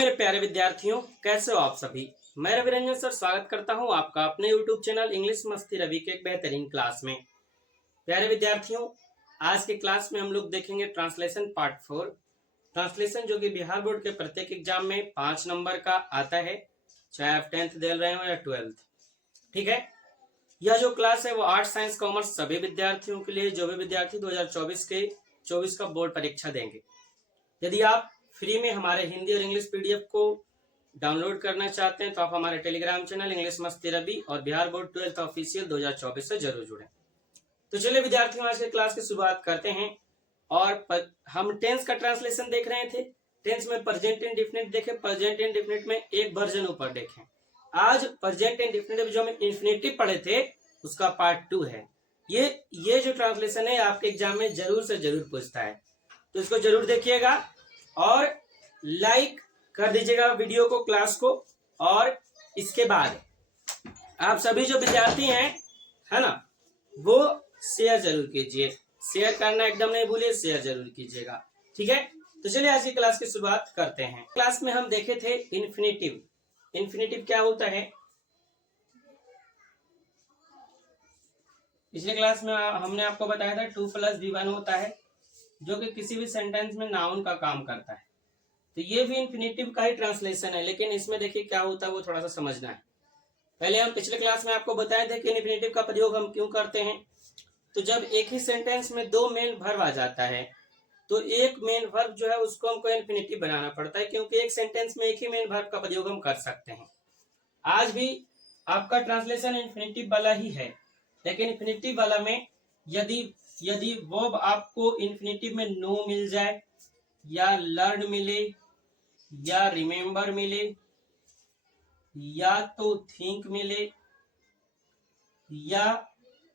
मेरे प्यारे विद्यार्थियों, कैसे हो आप सभी। मैं रवि रंजन सर स्वागत करता हूं आपका अपने यूट्यूब चैनल इंग्लिश मस्ती रवि के एक बेहतरीन क्लास में। प्यारे विद्यार्थियों, आज के क्लास में हम लोग देखेंगे ट्रांसलेशन पार्ट 4। ट्रांसलेशन जो कि बिहार बोर्ड के प्रत्येक एग्जाम में 5 नंबर का आता है, चाहे आप 10th दे रहे हो या 12th। ठीक है, यह जो क्लास है वो आर्ट्स साइंस कॉमर्स सभी विद्यार्थियों के लिए, जो भी विद्यार्थी 2024 का बोर्ड परीक्षा देंगे। यदि आप फ्री में हमारे हिंदी और इंग्लिश पीडीएफ को डाउनलोड करना चाहते हैं तो आप हमारे टेलीग्राम चैनल इंग्लिश मस्ती रवि और बिहार बोर्ड 12th ऑफिशियल 2024 से जरूर जुड़ें। तो चलिए विद्यार्थियों, आज के क्लास की शुरुआत करते हैं। और हम टेंस का ट्रांसलेशन देख रहे थे। टेंस में प्रेजेंट इंडेफिनिट देखे, प्रेजेंट इंडेफिनिट में एक वर्जन ऊपर देखें। आज प्रेजेंट इंडेफिनिट जो हम इंफिनिटिव पढ़े थे उसका पार्ट 2 है। ये जो ट्रांसलेशन है आपके एग्जाम में जरूर से जरूर पूछता है, तो इसको जरूर देखिएगा और लाइक कर दीजिएगा वीडियो को, क्लास को। और इसके बाद आप सभी जो विद्यार्थी हैं, है ना, वो शेयर जरूर कीजिए। शेयर करना एकदम नहीं भूलिए, शेयर जरूर कीजिएगा। ठीक है, तो चलिए आज की क्लास की शुरुआत करते हैं। क्लास में हम देखे थे इन्फिनिटिव। इन्फिनिटिव क्या होता है? पिछले क्लास में हमने आपको बताया था 2 + V1 होता है, जो कि किसी भी सेंटेंस में नाउन का काम करता है। तो ये भी इन्फिनिटिव का ही ट्रांसलेशन है, लेकिन इसमें देखिए क्या होता है वो थोड़ा सा समझना है। पहले हम पिछले क्लास में आपको बताए थे कि इन्फिनिटिव का प्रयोग हम क्यों करते हैं। तो जब एक ही सेंटेंस में 2 मेन वर्ब आ जाता है तो एक मेन वर्ब जो है उसको हमको इन्फिनिटिव बनाना पड़ता है, क्योंकि एक सेंटेंस में एक ही मेन वर्ब का प्रयोग हम कर सकते हैं। आज भी आपका ट्रांसलेशन इन्फिनिटिव वाला ही है, लेकिन इन्फिनिटिव वाला में यदि वर्ब आपको इन्फिनिटिव में नो मिल जाए, या लर्न मिले, या रिमेम्बर मिले, या तो थिंक मिले, या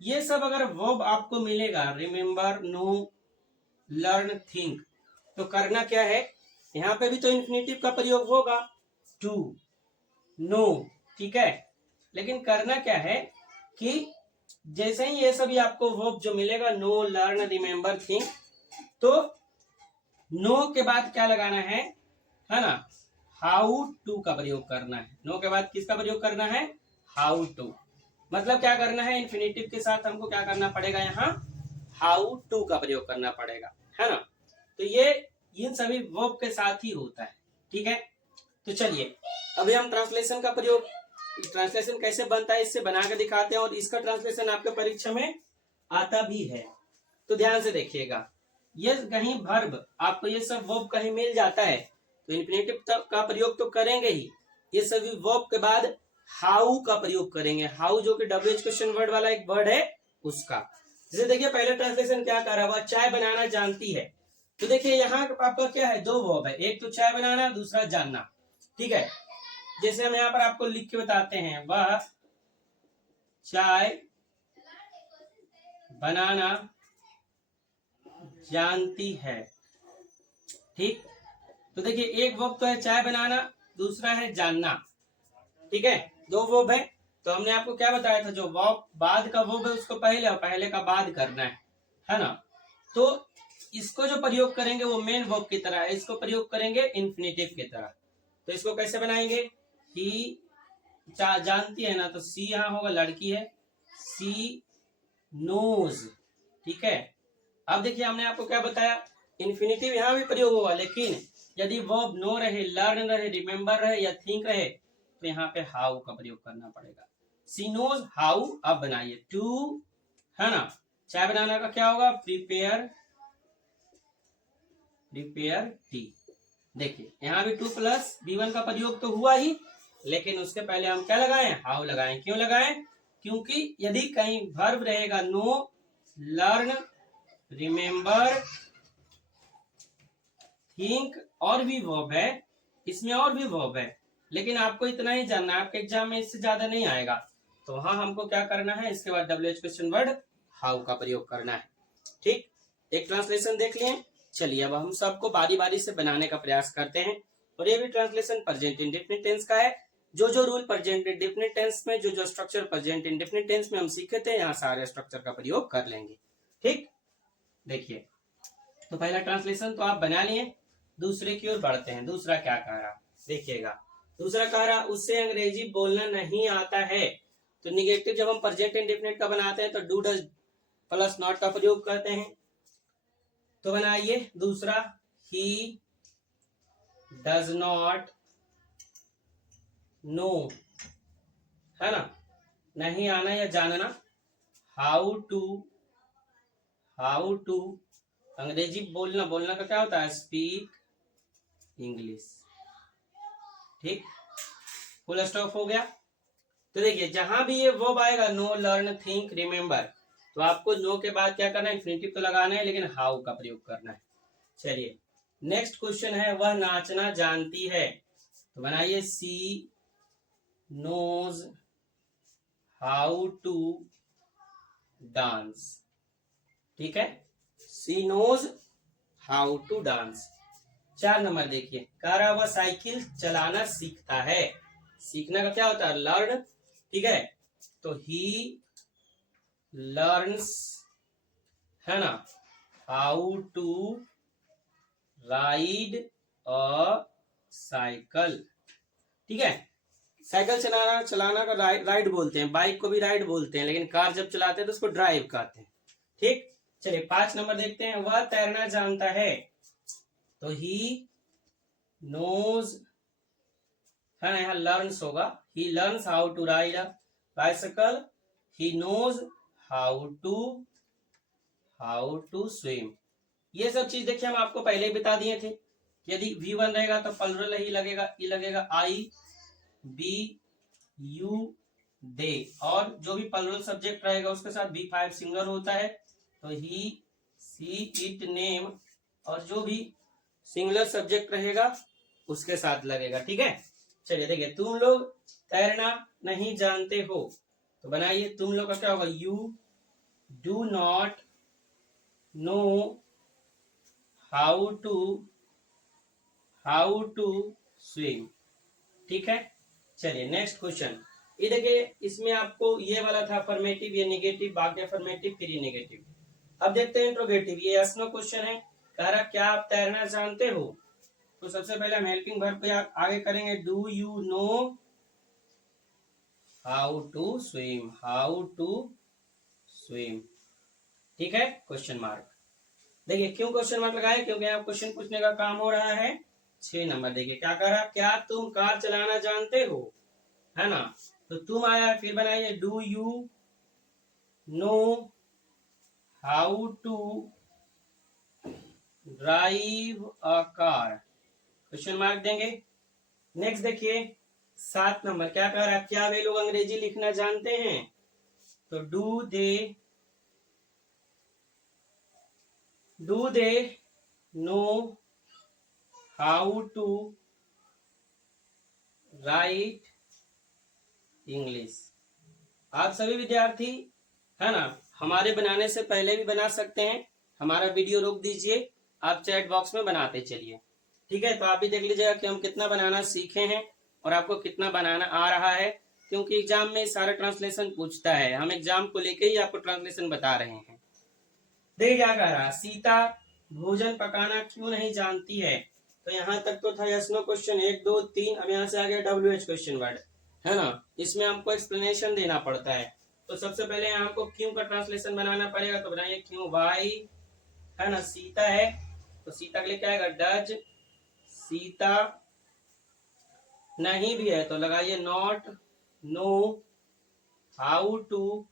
ये सब अगर वर्ब आपको मिलेगा, रिमेम्बर, नो, लर्न, थिंक, तो करना क्या है, यहाँ पे भी तो इन्फिनिटिव का प्रयोग होगा, टू, नो। ठीक है, लेकिन करना क्या है कि जैसे ही ये सभी आपको वर्ब जो मिलेगा, नो, लर्न, रिमेम्बर, थिंक, तो नो के बाद क्या लगाना है ना, हाउ टू का प्रयोग करना है। नो के बाद किसका प्रयोग करना है? How to. मतलब क्या करना है, इन्फिनिटिव के साथ हमको क्या करना पड़ेगा, यहाँ हाउ टू का प्रयोग करना पड़ेगा, है ना। तो ये इन सभी वर्ब के साथ ही होता है। ठीक है, तो चलिए अभी हम ट्रांसलेशन का प्रयोग, ट्रांसलेशन कैसे बनता है इससे बना के दिखाते हैं, और इसका ट्रांसलेशन आपके परीक्षा में आता भी है। तो ध्यान से देखिएगा, ये कहीं वर्ब आपको ये सब वर्ब कहीं मिल जाता है तो इन्फिनिटिव का प्रयोग तो करेंगे ही, ये सभी वर्ब के बाद हाउ का प्रयोग करेंगे। हाउ जो कि WH क्वेश्चन वर्ड वाला एक वर्ड है उसका। जैसे देखिए पहले ट्रांसलेशन क्या कर रहा है, चाय बनाना जानती है। तो देखिए यहाँ आपका क्या है, 2 वर्ब है, एक तो चाय बनाना, दूसरा जानना। ठीक है, जैसे हम यहाँ पर आपको लिख के बताते हैं, वह चाय बनाना जानती है। ठीक, तो देखिए एक वर्ब तो है चाय बनाना, दूसरा है जानना। ठीक है, 2 वर्ब है। तो हमने आपको क्या बताया था, जो वर्ब बाद का वर्ब है उसको पहले और पहले का बाद करना है ना। तो इसको जो प्रयोग करेंगे वो मेन वर्ब की तरह है, इसको प्रयोग करेंगे इन्फिनिटिव की तरह। तो इसको कैसे बनाएंगे, ही जानती है ना, तो सी यहाँ होगा, लड़की है, सी नोज। ठीक है, अब देखिए हमने आपको क्या बताया, इन्फिनिटिव यहाँ भी प्रयोग होगा, लेकिन यदि वर्ब नो रहे, लर्न रहे, रिमेम्बर रहे या थिंक रहे तो यहाँ पे हाउ का प्रयोग करना पड़ेगा। सी नोज हाउ। अब बनाइए टू, है ना, चाय बनाना का क्या होगा, प्रिपेयर टी। देखिए यहाँ भी 2 + V1 का प्रयोग तो हुआ ही, लेकिन उसके पहले हम क्या लगाएं, हाउ लगाएं। क्यों लगाएं? क्योंकि यदि कहीं वर्ब रहेगा नो, लर्न, रिमेम्बर, थिंक और भी वर्ब है, इसमें और भी वर्ब है, लेकिन आपको इतना ही जानना है, आपके एग्जाम में इससे ज्यादा नहीं आएगा। तो हाँ हमको क्या करना है, इसके बाद WH क्वेश्चन वर्ड हाउ का प्रयोग करना है। ठीक, एक ट्रांसलेशन देख लिए। चलिए अब हम सबको बारी बारी से बनाने का प्रयास करते हैं। और ये भी ट्रांसलेशन प्रेजेंट इंडेफिनिट टेंस का है। जो रूल प्रेजेंट इंडेफिनिट टेंस में, जो स्ट्रक्चर प्रेजेंट इंडेफिनिट टेंस में हम सीखे थे, यहाँ सारे स्ट्रक्चर का प्रयोग कर लेंगे। ठीक, देखिए तो पहला ट्रांसलेशन तो आप बना लिए, दूसरे की ओर बढ़ते हैं। दूसरा क्या कह रहा, देखिएगा। दूसरा कह रहा उससे अंग्रेजी बोलना नहीं आता है, तो निगेटिव जब हम प्रेजेंट इंडेफिनिट का बनाते हैं तो डू डज प्लस नॉट का प्रयोग करते हैं। तो बनाइए दूसरा, ही डज नॉट नो, है ना, नहीं आना या जानना। हाउ टू अंग्रेजी बोलना, बोलना का क्या होता है, स्पीक इंग्लिश। ठीक, फुल स्टॉप हो गया। तो देखिए जहां भी ये वर्ब आएगा, नो, लर्न, थिंक, रिमेम्बर, तो आपको नो के बाद क्या करना है, इंफिनिटिव तो लगाना है, लेकिन हाउ का प्रयोग करना है। चलिए नेक्स्ट क्वेश्चन है, वह नाचना जानती है, तो बनाइए she knows how to dance. ठीक है, she knows how to dance. 4 number देखिए, कह रहा वह साइकिल चलाना सीखता है, सीखना का क्या होता है, लर्न। ठीक है, तो ही लर्न्स, है ना, how to ride a cycle. ठीक है, साइकिल चलाना, चलाना का राइड बोलते हैं, बाइक को भी राइड बोलते हैं, लेकिन कार जब चलाते हैं तो उसको ड्राइव कहते हैं। ठीक, चलिए 5 नंबर देखते हैं, वह तैरना जानता है, तो ही नोज, है ना, यहाँ लर्न्स होगा, he learns how to ride a bicycle, he knows how to swim. ये सब चीज देखिए हम आपको पहले ही बता दिए थे, यदि V1 रहेगा तो प्लुरल ही लगेगा, ई लगेगा, आई बी यू दे, और जो भी प्लुरल सब्जेक्ट रहेगा उसके साथ B5 सिंगल होता है, तो ही सी इट नेम, और जो भी सिंगुलर सब्जेक्ट रहेगा उसके साथ लगेगा। ठीक है, चलिए देखिए, तुम लोग तैरना नहीं जानते हो, तो बनाइए तुम लोग का क्या होगा, you do not know how to swim. ठीक है, चलिए नेक्स्ट क्वेश्चन, ये देखिए इसमें आपको ये वाला था अफर्मेटिव, ये नेगेटिव, बाकी अफर्मेटिव, फिर ये नेगेटिव। अब देखते हैं इंट्रोगेटिव, ये यस नो क्वेश्चन है, कह रहा क्या आप तैरना जानते हो, तो सबसे पहले हम हेल्पिंग वर्ब पे आगे करेंगे, do you know how to swim. ठीक है, क्वेश्चन मार्क। देखिए क्यों क्वेश्चन मार्क लगाए, क्योंकि आप क्वेश्चन पूछने का काम हो रहा है। 6 नंबर देखिए क्या कह रहा, क्या तुम कार चलाना जानते हो, है ना, तो तुम आया, फिर बनाइए do you know how to drive a car, question mark देंगे। नेक्स्ट देखिए 7 नंबर क्या कह रहा है, क्या वे लोग अंग्रेजी लिखना जानते हैं, तो do they know how to write English. आप सभी विद्यार्थी, है ना, हमारे बनाने से पहले भी बना सकते हैं, हमारा वीडियो रोक दीजिए, आप चैट बॉक्स में बनाते चलिए। ठीक है, तो आप भी देख लीजिएगा कि हम कितना बनाना सीखे हैं और आपको कितना बनाना आ रहा है, क्योंकि एग्जाम में सारा ट्रांसलेशन पूछता है, हम एग्जाम को लेके ही आपको ट्रांसलेशन बता रहे हैं। देखिए क्या कह रहा, सीता भोजन पकाना क्यों नहीं जानती है, तो यहाँ तक तो था यस नो क्वेश्चन, 1 2 3, अब यहाँ से आ गया WH क्वेश्चन वर्ड, है ना, इसमें हमको एक्सप्लेनेशन देना पड़ता है। तो सबसे पहले हमको क्यों का ट्रांसलेशन बनाना पड़ेगा, तो बनाइए क्यों, वाई, है ना, सीता है, तो सीता के लिए क्या आएगा, डज, सीता नहीं भी है तो लगाइए not know how to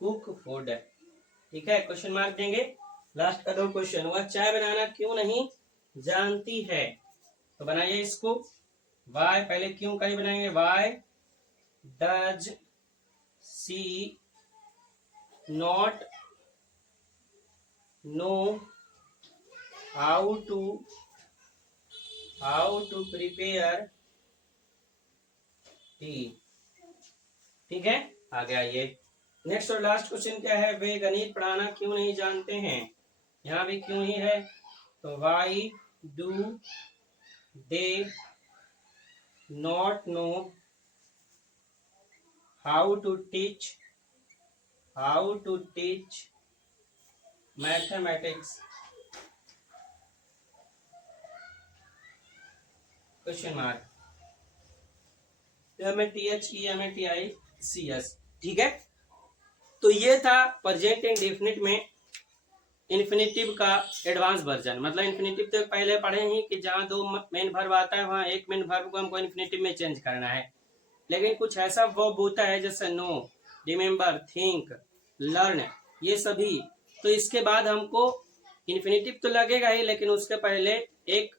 cook food. ठीक है, क्वेश्चन मार्क देंगे। लास्ट का 2 क्वेश्चन, वह चाय बनाना क्यों नहीं जानती है, तो बनाइए इसको, वाई, पहले क्यों का ही बनाएंगे, why does she not know how to prepare tea. ठीक है, आ गया ये। नेक्स्ट और लास्ट क्वेश्चन क्या है, वे गणित पढ़ाना क्यों नहीं जानते हैं, यहाँ भी क्यों ही है, तो why do they not know how to teach mathematics question mark, MATHEMATICS। ठीक है, तो ये था प्रेजेंट इंडेफिनिट में इन्फिनेटिव का एडवांस वर्जन। मतलब इन्फिनेटिव तो पहले पढ़े ही कि जहां दो मेन वर्ब आता है वहां एक मेन वर्ब को हमको इन्फिनेटिव में चेंज करना है। लेकिन कुछ ऐसा वर्ब होता है जैसे नो, रिमेम्बर, थिंक, लर्न, ये सभी, तो इसके बाद हमको इन्फिनेटिव तो लगेगा ही, लेकिन उसके पहले एक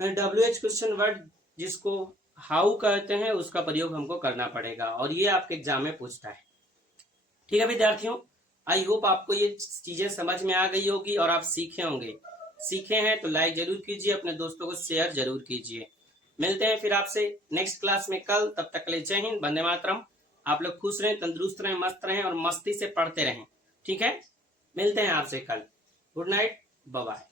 WH क्वेश्चन वर्ड जिसको हाउ कहते हैं उसका प्रयोग हमको करना पड़ेगा, और ये आपके एग्जाम में पूछता है। ठीक है विद्यार्थियों, आई होप आपको ये चीजें समझ में आ गई होगी और आप सीखे होंगे। सीखे हैं तो लाइक जरूर कीजिए, अपने दोस्तों को शेयर जरूर कीजिए। मिलते हैं फिर आपसे नेक्स्ट क्लास में कल, तब तक के लिए जय हिंद, वंदे मातरम। आप लोग खुश रहें, तंदुरुस्त रहें, मस्त रहें और मस्ती से पढ़ते रहें। ठीक है, मिलते हैं आपसे कल। Good night, bye bye.